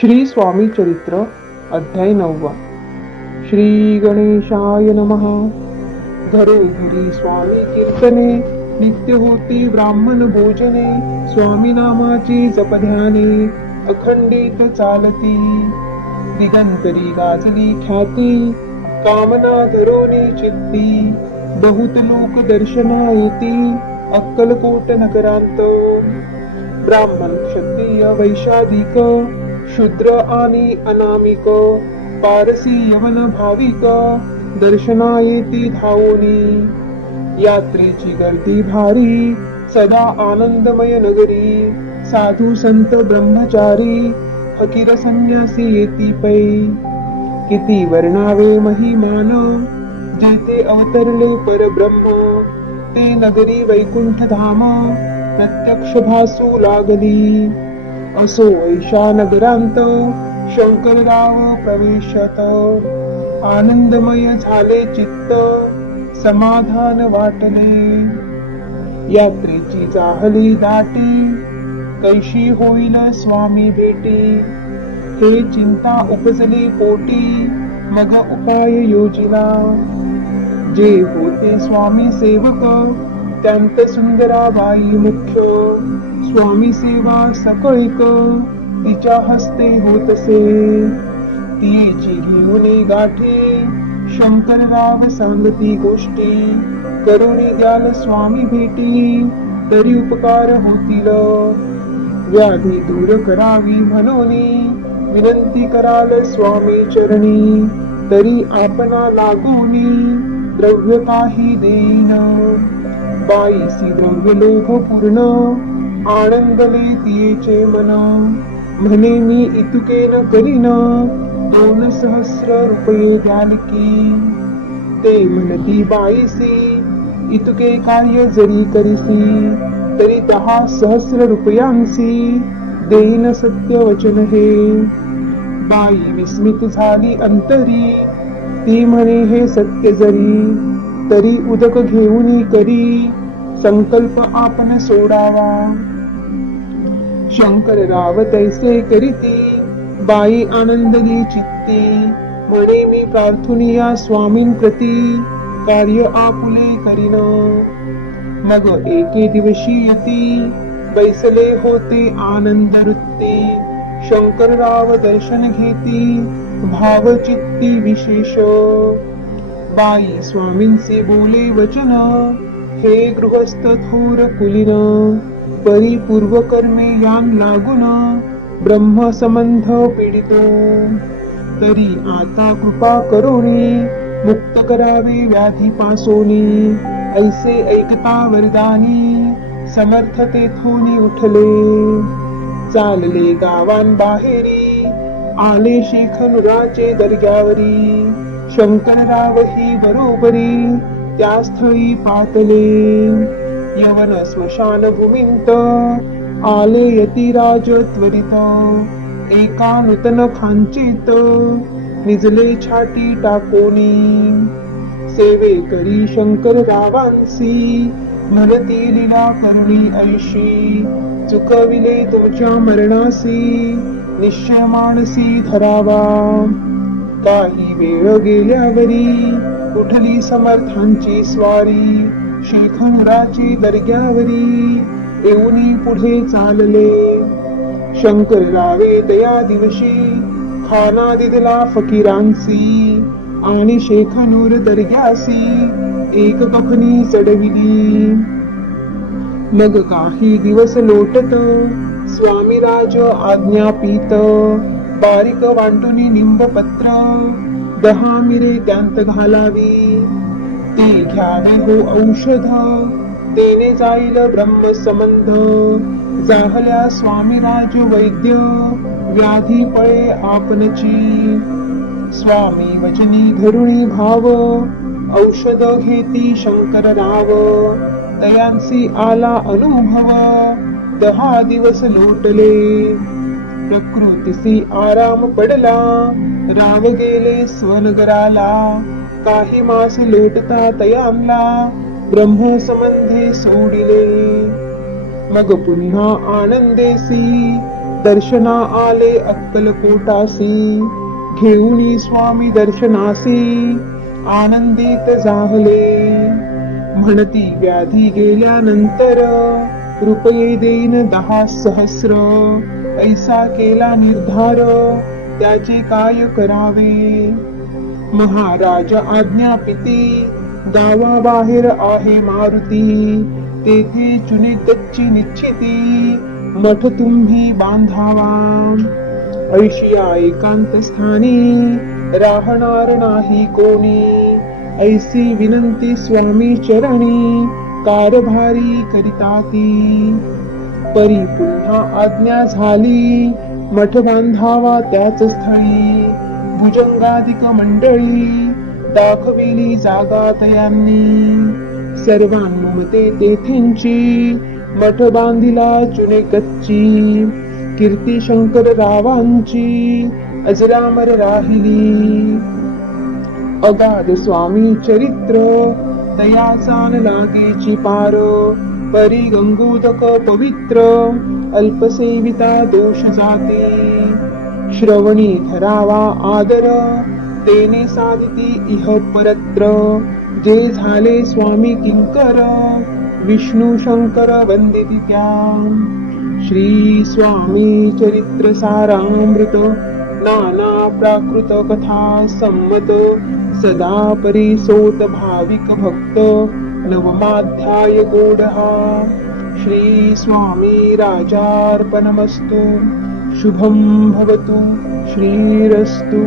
श्री स्वामी चरित्र अध्याय 9. श्री गणेशाय नमः. घरोघरी स्वामी कीर्तने, नित्य होती ब्राह्मण भोजने. स्वामी नामाची जपध्याने, अखंडित चालती. दिगंतरी गाजली ख्याती, कामना धरोनी चित्ती. बहुत लोक दर्शना येती, अक्कलकोट नगरांत. ब्राह्मण क्षत्रिय वैशाधिक, शूद्र आणि अनामिक. पारसी यवन भाविक, दर्शना येती धावोनी. यात्रेची गर्दी भारी, सदा आनंदमय नगरी. साधू संत ब्रह्मचारी, फकीर संन्यासी येती पै. किती वर्णावे महिमान, जेथे अवतरले परब्रह्म. ते नगरी वैकुंठ धाम, प्रत्यक्ष भासू लागली. असो ऐशा नगरांत, शंकरराव प्रवेशत. आनंदमय झाले चित्त, समाधान वाटले. यात्रेची जाहली दाटी, कैशी होईल स्वामी भेटी. हे चिंता उपजली पोटी, मग उपाय योजिला. जे होते स्वामी सेवक, त्यांत सुंदराबाई मुख्य. स्वामी सेवा सकळिक, तिच्या हस्ते होतसे. तिची घेऊन गाठी, शंकरराव सांगती गोष्टी. करुणी द्याल स्वामी भेटी, तरी उपकार होतील. व्याधी दूर करावी म्हणून, विनंती कराल स्वामी चरणी. तरी आपणा लागूनी, द्रव्य काही देईन. बाईसी द्रव्य लोभ पूर्ण, आनंदले तिचे मन. म्हणे मी इतुके न करीन, 2,000 रुपये द्याल की. ते म्हणती बाईसी, इतुके कार्य जरी करीसी. तरी 10,000 रुपयांसी, देईन सत्य वचन हे. बाई विस्मित झाली अंतरी, ती म्हणे हे सत्य जरी. तरी उदक घेऊन करी, संकल्प आपण सोडावा. शंकरराव तैसे करीती, बाई आनंदली चित्ती. म्हणे मी प्रार्थुनिया स्वामीं प्रती, कार्य आपुले करीन. मग एके दिवशी यती, बैसले होते आनंद वृत्ती. शंकरराव दर्शन घेती, भाव चित्ती विशेष. बाई स्वामींचे बोले वचन, हे गृहस्थ थोर कुलीन. परी पूर्व कर्मे यान लागून, ब्रह्म संबंध पीडितो. तरी आता कृपा करोनी, मुक्त करावे व्याधी पासोनी. ऐसे ऐकता वरदानी, समर्थ तेथोनी उठले. चालले गावान बाहेरी, आले शेखनुराचे दर्ग्यावरी. शंकरराव ही बरोबरी, त्या स्थळी पातले. यवन स्मशान भूमिंत, आले यतिराज त्वरित. एका नूतन खांचेत, निजले छाटी टाकोनी. सेवे करी शंकररावांसी, म्हणती लीला करुणी ऐशी. चुकविले तुमच्या मरणासी, निश्चय मानसी धरावा. काही वेळ गेल्यावरी, उठली समर्थांची स्वारी. शेखनुराची दर्ग्यावरी, येऊनी पुढे चालले. शंकररावे तया दिवशी, खाना दिदला फकीरांसी. आणि शेखनूर दर्ग्यासी, एक कफनी चढविली. मग काही दिवस लोटत, स्वामीराज आज्ञापित. बारीक वाटुनी निंबपत्र, 10 मिरे त्यांत घालावी. ते घ्यावे हो औषध, तेने जाईल ब्रह्म संबंध. जाहल्या स्वामीराज वैद्य, व्याधी पळे आपणची. स्वामी वचनी धरुणी भाव, औषध घेती शंकरराव. तयांसी आला अनुभव, 10 दिवस लोटले. प्रकृतीसी आराम पडला, राव गेले स्वनगराला. काही मास लोटता तयांना, ब्रह्म संबंधे सोडिले. मग पुन्हा आनंदेसी दर्शना आले अक्कलकोटासी, घेऊनी स्वामी दर्शनासी, आनंदित जाहले. म्हणती व्याधी गेल्यानंतर, रुपये देईन 10,000. ऐसा केला निर्धार, त्याचे काय करावे. महाराज आज्ञापिती, गावाबाहेर आहे मारुती. तेथे चुनितची निश्चिती, मठ तुम्ही बांधावा. ऐशिया एकांत स्थानी, राहणार नाही कोणी. ऐसी विनंती स्वामी चरणी, कारभारी करिता ती. परी पुन्हा आज्ञा झाली, मठ बांधावा त्याच स्थळी. भुजंगाधिक मंडळी, दाखविली जागा तयांनी. सर्वानुमते तेथेंची, मठ बांधिला चुने कच्ची. कीर्ती शंकर रावांची, अजरामर राहिली. अगाध स्वामी चरित्र, दयाचा न लागेची पार. परी गंगोदक पवित्र, अल्पसेविता दोष जाती. श्रवणी धरावा आदर, तेने साधिती इह परत्र. जे झाले स्वामी किंकर, विष्णू शंकर वंदिती त्या. श्री स्वामी चरित्र सारामृत, नाना प्राकृत कथा संमत. सदा परिसोत भाविक भक्त, नवमाध्याय गोडहा. श्री स्वामी राजार्पणमस्तु. शुभं भवतु. श्रीरस्तु.